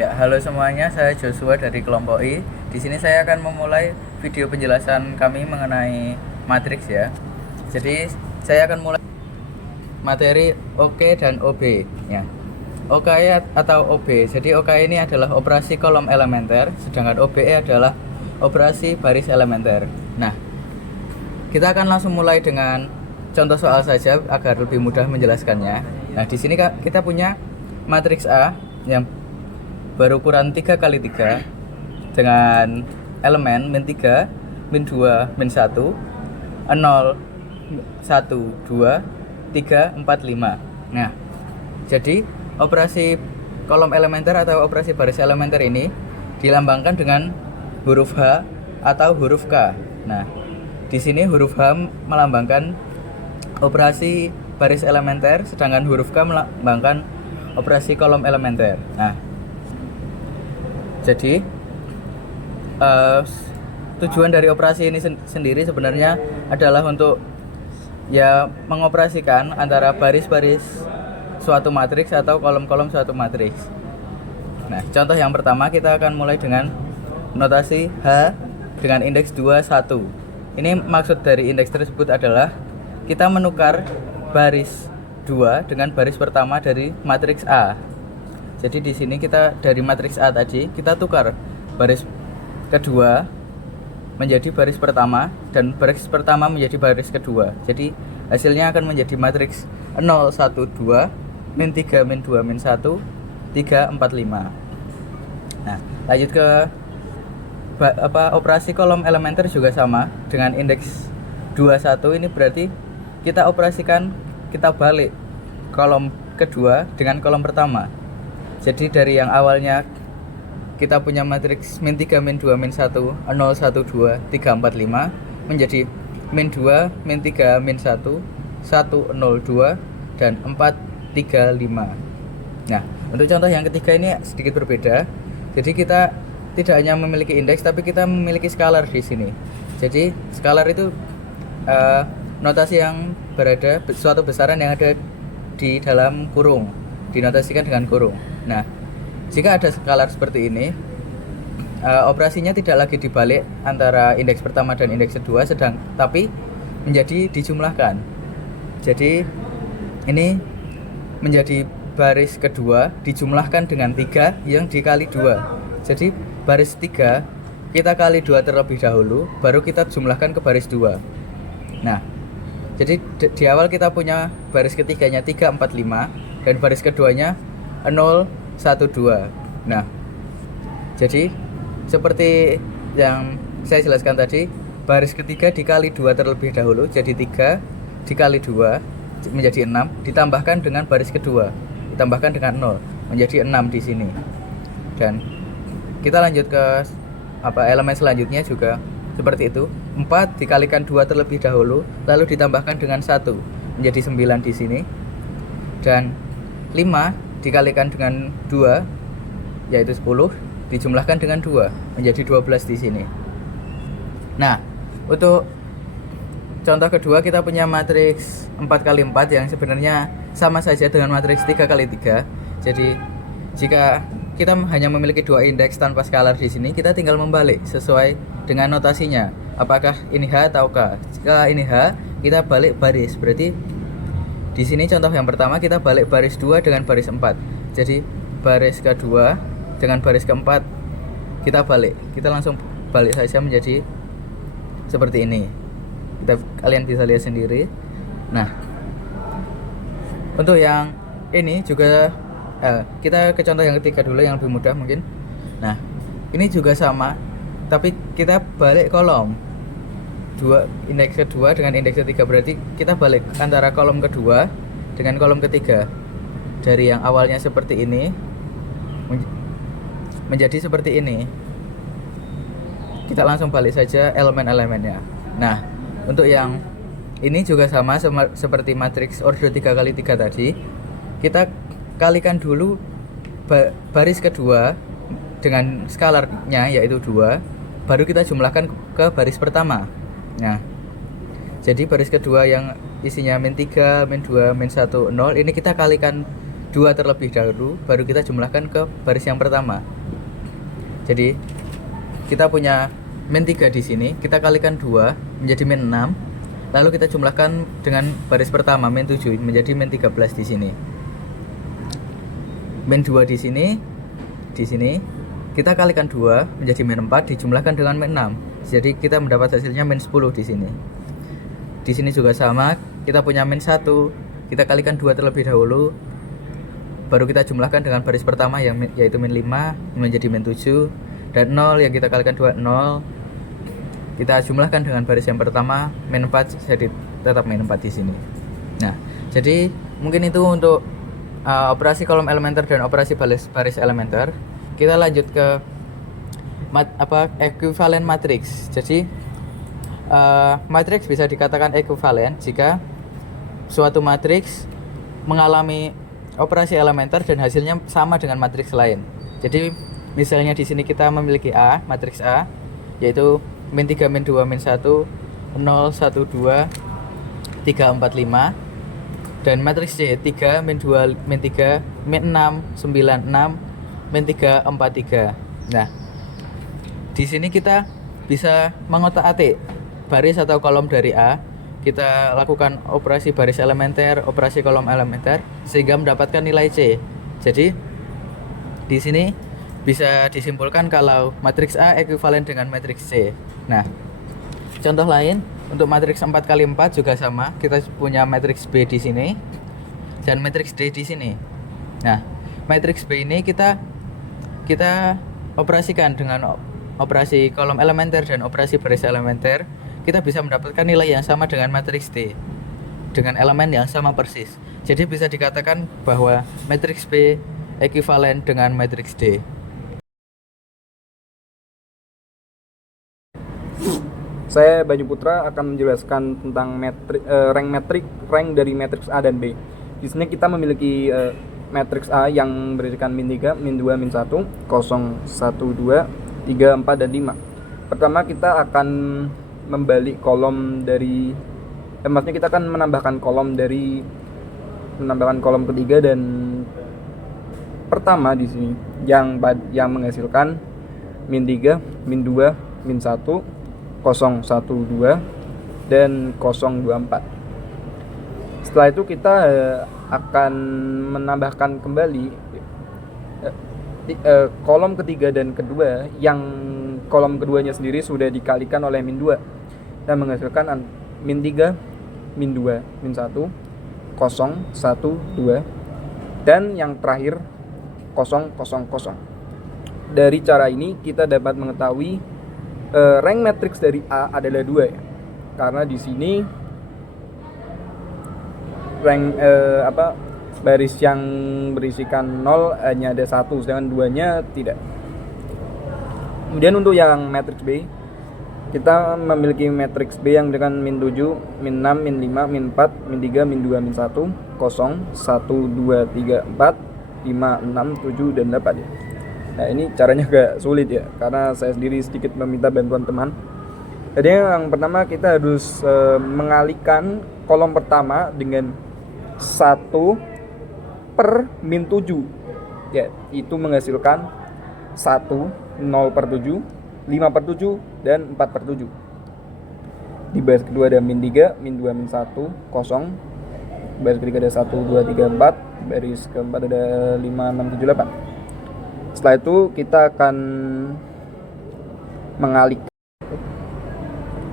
Ya, halo semuanya, saya Joshua dari kelompok I. Di sini saya akan memulai video penjelasan kami mengenai matriks ya. Jadi, saya akan mulai materi OK dan OB ya. OK atau OB. Jadi OK ini adalah operasi kolom elementer, sedangkan OBE adalah operasi baris elementer. Nah, kita akan langsung mulai dengan contoh soal saja agar lebih mudah menjelaskannya. Nah, di sini kita punya matriks A yang berukuran 3 kali 3 dengan elemen min 3, min 2, min 1, 0, 1, 2, 3, 4, 5. Nah, jadi operasi kolom elementer atau operasi baris elementer ini dilambangkan dengan huruf H atau huruf K. Nah, di sini huruf H melambangkan operasi baris elementer, sedangkan huruf K melambangkan operasi kolom elementer. Nah, jadi tujuan dari operasi ini sendiri sebenarnya adalah untuk ya mengoperasikan antara baris-baris suatu matriks atau kolom-kolom suatu matriks. Nah, contoh yang pertama kita akan mulai dengan notasi H dengan indeks 2, 1. Ini maksud dari indeks tersebut adalah kita menukar baris 2 dengan baris pertama dari matriks A. Jadi di sini kita dari matriks A tadi kita tukar baris kedua menjadi baris pertama dan baris pertama menjadi baris kedua. Jadi hasilnya akan menjadi matriks 0, 1, 2, min 3, min 2, min 1, 3, 4, 5. Nah, lanjut ke operasi kolom elementer juga sama dengan indeks 21. Ini berarti kita operasikan, kita balik kolom kedua dengan kolom pertama. Jadi dari yang awalnya kita punya matriks min 3, min 2, min 1, 0, 1, 2, 3, 4, 5 menjadi min 2, min 3, min 1, 1, 0, 2, dan 4, 3, 5. Nah, untuk contoh yang ketiga ini sedikit berbeda. Jadi kita tidak hanya memiliki indeks, tapi kita memiliki skalar di sini. Jadi skalar itu notasi yang berada, suatu besaran yang ada di dalam kurung, dinotasikan dengan kurung. Nah, jika ada skalar seperti ini, operasinya tidak lagi dibalik antara indeks pertama dan indeks kedua, tapi menjadi dijumlahkan. Jadi ini menjadi baris kedua dijumlahkan dengan 3 yang dikali 2. Jadi baris 3 kita kali 2 terlebih dahulu, baru kita jumlahkan ke baris 2. Nah, jadi di awal kita punya baris ketiganya 3, 4, 5 dan baris keduanya 0, 1, 2. Nah, jadi seperti yang saya jelaskan tadi, baris ketiga dikali 2 terlebih dahulu, jadi 3 dikali 2 menjadi 6, ditambahkan dengan baris kedua, ditambahkan dengan 0, menjadi 6 di sini. Dan kita lanjut ke elemen selanjutnya juga seperti itu. 4 dikalikan 2 terlebih dahulu, lalu ditambahkan dengan 1, menjadi 9 di sini. Dan 5 dikalikan dengan 2 yaitu 10, dijumlahkan dengan 2 menjadi 12 di sini. Nah, untuk contoh kedua kita punya matriks 4 kali 4 yang sebenarnya sama saja dengan matriks 3 kali 3. Jadi jika kita hanya memiliki 2 indeks tanpa skalar di sini, kita tinggal membalik sesuai dengan notasinya. Apakah ini H atau K? Jika ini H, kita balik baris. Berarti di sini contoh yang pertama kita balik baris 2 dengan baris 4. Jadi baris kedua dengan baris keempat kita balik. Kita langsung balik saja menjadi seperti ini. Kalian bisa lihat sendiri. Nah, untuk yang ini juga kita ke contoh yang ketiga dulu yang lebih mudah mungkin. Nah, ini juga sama, tapi kita balik kolom. Indeks kedua dengan indeks ketiga, berarti kita balik antara kolom kedua dengan kolom ketiga. Dari yang awalnya seperti ini menjadi seperti ini. Kita langsung balik saja elemen-elemennya. Nah, untuk yang ini juga sama seperti matriks ordo 3 kali 3 tadi. Kita kalikan dulu baris kedua dengan skalarnya yaitu 2, baru kita jumlahkan ke baris pertama. Nah, jadi baris kedua yang isinya min 3, min 2, min 1, 0, ini kita kalikan 2 terlebih dahulu, baru kita jumlahkan ke baris yang pertama. Jadi kita punya min 3 di sini, kita kalikan 2 menjadi min 6, lalu kita jumlahkan dengan baris pertama min 7 menjadi min 13 di sini. Min 2 di sini kita kalikan 2 menjadi min 4 dijumlahkan dengan min 6. Jadi kita mendapat hasilnya min 10 di sini. Di sini juga sama, kita punya min 1, kita kalikan 2 terlebih dahulu, baru kita jumlahkan dengan baris pertama yaitu min 5 menjadi min 7, dan 0 yang kita kalikan 2, 0. Kita jumlahkan dengan baris yang pertama min 4, jadi tetap min 4 di sini. Nah, jadi mungkin itu untuk operasi kolom elementer dan operasi baris elementer. Kita lanjut ke ekuivalen matriks. Jadi matriks bisa dikatakan ekuivalen jika suatu matriks mengalami operasi elementer dan hasilnya sama dengan matriks lain. Jadi misalnya di sini kita memiliki A, matriks A, yaitu min 3, min 2, min 1, 0, 1, 2, 3, 4, 5. Dan matriks C, 3, min 2, min 3, min 6, 9, 6, min 3, 4, 3. Nah, di sini kita bisa mengotak-atik baris atau kolom dari A. Kita lakukan operasi baris elementer, operasi kolom elementer sehingga mendapatkan nilai C. Jadi di sini bisa disimpulkan kalau matriks A ekuivalen dengan matriks C. Nah, contoh lain untuk matriks 4 kali 4 juga sama. Kita punya matriks B di sini dan matriks D di sini. Nah, matriks B ini kita operasikan dengan operasi kolom elementer dan operasi baris elementer. Kita bisa mendapatkan nilai yang sama dengan matriks D dengan elemen yang sama persis. Jadi bisa dikatakan bahwa matriks B ekuivalen dengan matriks D. Saya Banyu Putra akan menjelaskan tentang rank dari matriks A dan B. Di sini kita memiliki matriks A yang berisikan min 3, min 2, min 1, 0, 1, 2, 3, 4, dan 5. Pertama kita akan membalik kolom dari maksudnya kita akan menambahkan kolom ketiga dan pertama di sini yang menghasilkan min 3, min 2, min 1, 0, 1, 2, dan 0, 2, 4. Setelah itu kita akan menambahkan kembali kolom ketiga dan kedua, yang kolom keduanya sendiri sudah dikalikan oleh min 2 dan menghasilkan min 3, min 2, min 1, 0, 1, 2, dan yang terakhir 0, 0, 0. Dari cara ini kita dapat mengetahui rank matriks dari A adalah 2 ya. Karena di sini rank baris yang berisikan 0 hanya ada 1, sedangkan 2-nya tidak. Kemudian untuk yang matriks B, kita memiliki matriks B yang dengan min 7, min 6, min 5, min 4, min 3, min 2, min 1, 0, 1, 2, 3, 4, 5, 6, 7, dan 8 ya. Nah, ini caranya agak sulit ya, karena saya sendiri sedikit meminta bantuan teman. Jadi yang pertama kita harus mengalihkan kolom pertama dengan 1 per min 7 ya, itu menghasilkan 1, 0 per 7, 5 per 7, dan 4 per 7. Di baris kedua ada min 3, min 2, min 1, 0. Baris ketiga ada 1, 2, 3, 4. Baris keempat ada 5, 6, 7, 8. Setelah itu kita akan mengalihkan.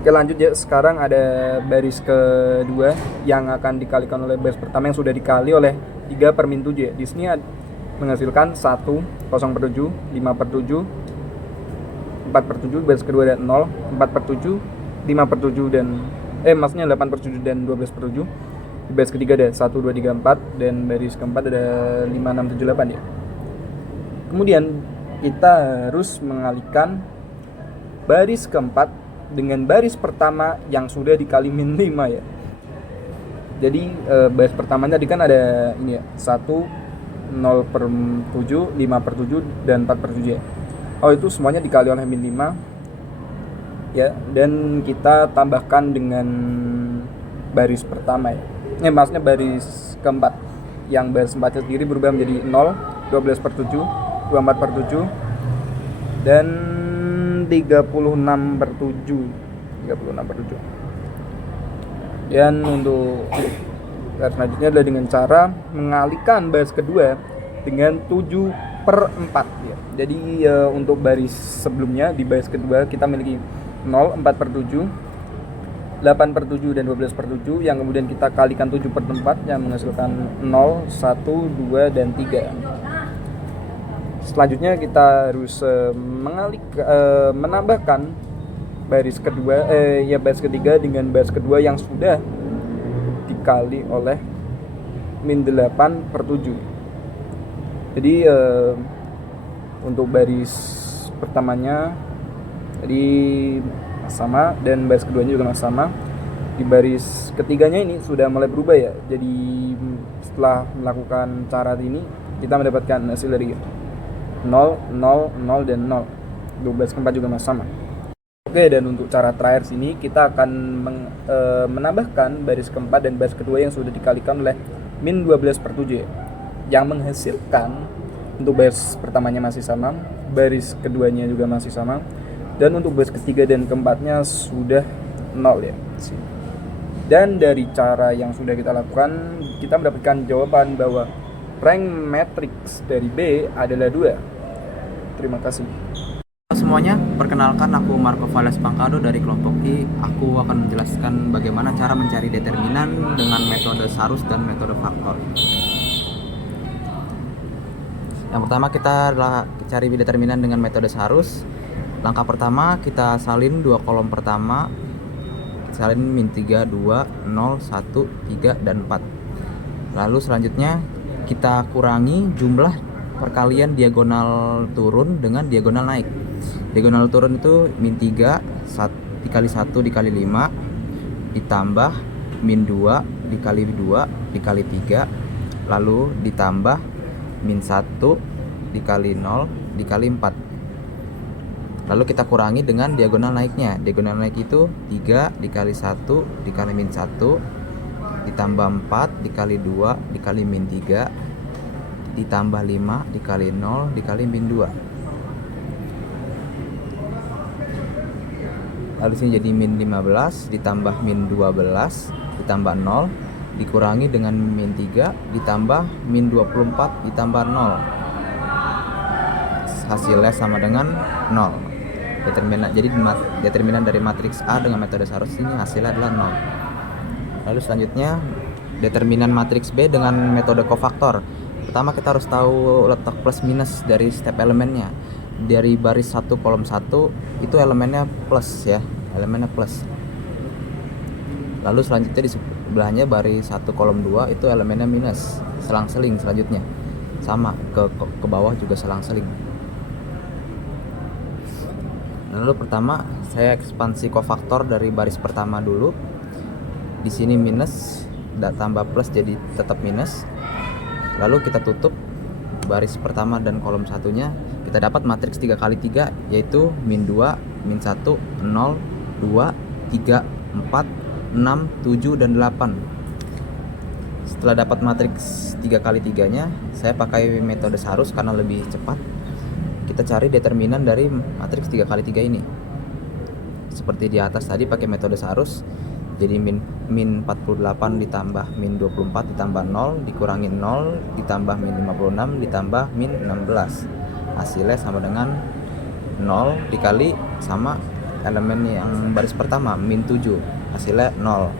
Oke, lanjut ya. Sekarang ada baris kedua yang akan dikalikan oleh baris pertama yang sudah dikali oleh 3 per min 7 ya. Di sini menghasilkan 1, 0 per 7, 5 per 7, 4 per 7. Baris kedua ada 0, 4 per 7, 5 per 7, dan maksudnya 8 per 7 dan 12 per 7. Di baris ketiga ada 1, 2, 3, 4, dan baris keempat ada 5, 6, 7, 8 ya. Kemudian kita harus mengalihkan baris keempat dengan baris pertama yang sudah dikali min 5 ya. Jadi baris pertamanya tadi kan ada ini ya, 1, 0 per 7, 5 per 7, dan 4 per 7 ya. Oh, itu semuanya dikali oleh min 5 ya, dan kita tambahkan dengan baris pertama ya. Maksudnya baris keempat. yang baris 4 sendiri berubah menjadi 0, 12 per 7, 24 per 7, dan 36 per 7. 36 per 7. Dan untuk baris selanjutnya adalah dengan cara mengalihkan baris kedua dengan 7 per 4 ya. Jadi untuk baris sebelumnya di baris kedua kita memiliki 0, 4 per 7, 8 per 7, dan 12 per 7 yang kemudian kita kalikan 7 per 4 yang menghasilkan 0, 1, 2, dan 3. Selanjutnya kita harus menambahkan baris kedua baris ketiga dengan baris kedua yang sudah dikali oleh min 8 per 7. Jadi untuk baris pertamanya jadi sama dan baris keduanya juga masih sama. Di baris ketiganya ini sudah mulai berubah ya. Jadi setelah melakukan cara ini kita mendapatkan hasil dari 0, 0, 0, dan 0. Untuk baris keempat juga masih sama. Oke, dan untuk cara terakhir sini kita akan menambahkan baris keempat dan baris kedua yang sudah dikalikan oleh min 12 per 7 yang menghasilkan untuk baris pertamanya masih sama, baris keduanya juga masih sama, dan untuk baris ketiga dan keempatnya sudah 0 ya. Dan dari cara yang sudah kita lakukan, kita mendapatkan jawaban bahwa rank matriks dari B adalah 2. Terima kasih. Semuanya, perkenalkan aku Marco Vales Pangkado dari kelompok I. Aku akan menjelaskan bagaimana cara mencari determinan dengan metode Sarus dan metode faktor. Yang pertama kita adalah cari determinan dengan metode Sarus. Langkah pertama kita salin dua kolom pertama, salin min 3, 2, 0, 1, 3, dan 4. Lalu selanjutnya kita kurangi jumlah perkalian diagonal turun dengan diagonal naik. Diagonal turun itu min 3 dikali 1 dikali 5 ditambah min 2 dikali 2 dikali 3 lalu ditambah min 1 dikali 0 dikali 4. Lalu kita kurangi dengan diagonal naiknya. Diagonal naik itu 3 dikali 1 dikali min 1 ditambah 4 dikali 2 dikali min 3 ditambah 5 dikali 0 dikali min 2. Lalu sini jadi min 15 ditambah min 12 ditambah 0 dikurangi dengan min 3 ditambah min 24 ditambah 0. Hasilnya sama dengan 0. Determinan dari matriks A dengan metode Sarus ini hasilnya adalah 0. Lalu selanjutnya determinan matriks B dengan metode kofaktor. Pertama kita harus tahu letak plus minus dari setiap elemennya. Dari baris 1 kolom 1 itu elemennya plus ya, elemennya plus. Lalu selanjutnya di sebelahnya baris 1 kolom 2 itu elemennya minus, selang-seling selanjutnya. Sama ke bawah juga selang-seling. Lalu pertama saya ekspansi kofaktor dari baris pertama dulu. Di sini minus tambah plus jadi tetap minus. Lalu kita tutup baris pertama dan kolom satunya, kita dapat matriks 3 kali 3 yaitu min 2, min 1, 0, 2, 3, 4, 6, 7, dan 8. Setelah dapat matriks 3 kali 3 nya, saya pakai metode Sarus karena lebih cepat. Kita cari determinan dari matriks 3 kali 3 ini. Seperti di atas tadi pakai metode Sarus. Jadi min 48 ditambah min 24 ditambah 0 dikurangi 0 ditambah min 56 ditambah min 16. Hasilnya sama dengan 0 dikali sama elemen yang baris pertama min 7. Hasilnya 0.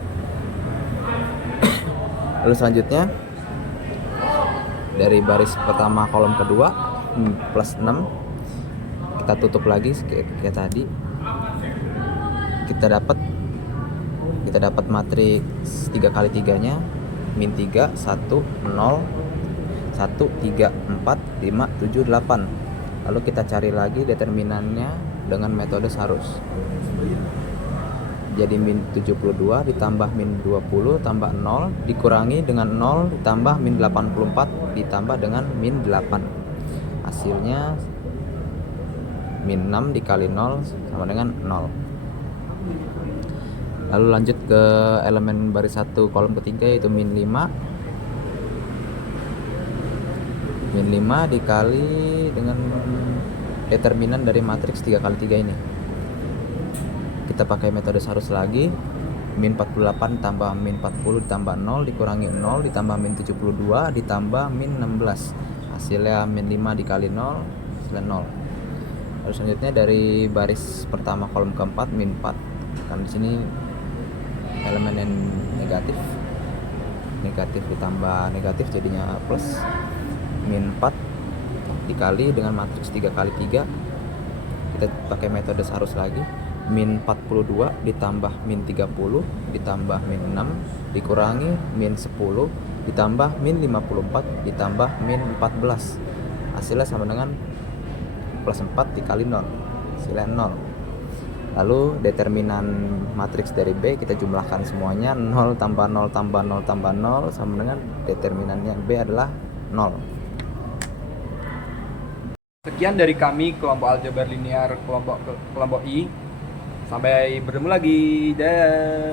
Lalu selanjutnya dari baris pertama kolom kedua plus 6 kita tutup lagi kayak tadi. Kita dapat matriks 3 kali 3 nya min 3, 1, 0, 1, 3, 4, 5, 7, 8. Lalu kita cari lagi determinannya dengan metode Sarus. Jadi min 72 ditambah min 20 tambah 0 dikurangi dengan 0 ditambah min 84 ditambah dengan min 8. Hasilnya min 6 dikali 0 sama dengan 0. Lalu lanjut ke elemen baris 1 kolom ketiga yaitu min 5. Min 5 dikali dengan determinan dari matriks 3 kali 3 ini. Kita pakai metode Sarus lagi. Min 48 ditambah min 40 ditambah 0 dikurangi 0 ditambah min 72 ditambah min 16. Hasilnya min 5 dikali 0 hasilnya 0. Lalu selanjutnya dari baris pertama kolom keempat min 4. Kan di sini elemen yang negatif. Negatif ditambah negatif jadinya plus. Min 4 dikali dengan matriks 3 kali 3. Kita pakai metode Sarus lagi. Min 42 ditambah min 30 ditambah min 6 dikurangi min 10 ditambah min 54 ditambah min 14. Hasilnya sama dengan plus 4 dikali 0, hasilnya 0. Lalu determinan matriks dari B kita jumlahkan semuanya, 0 tambah 0 tambah 0 tambah 0 sama dengan determinannya B adalah 0. Sekian dari kami kelompok aljabar linear kelompok I. Sampai bertemu lagi. Dah.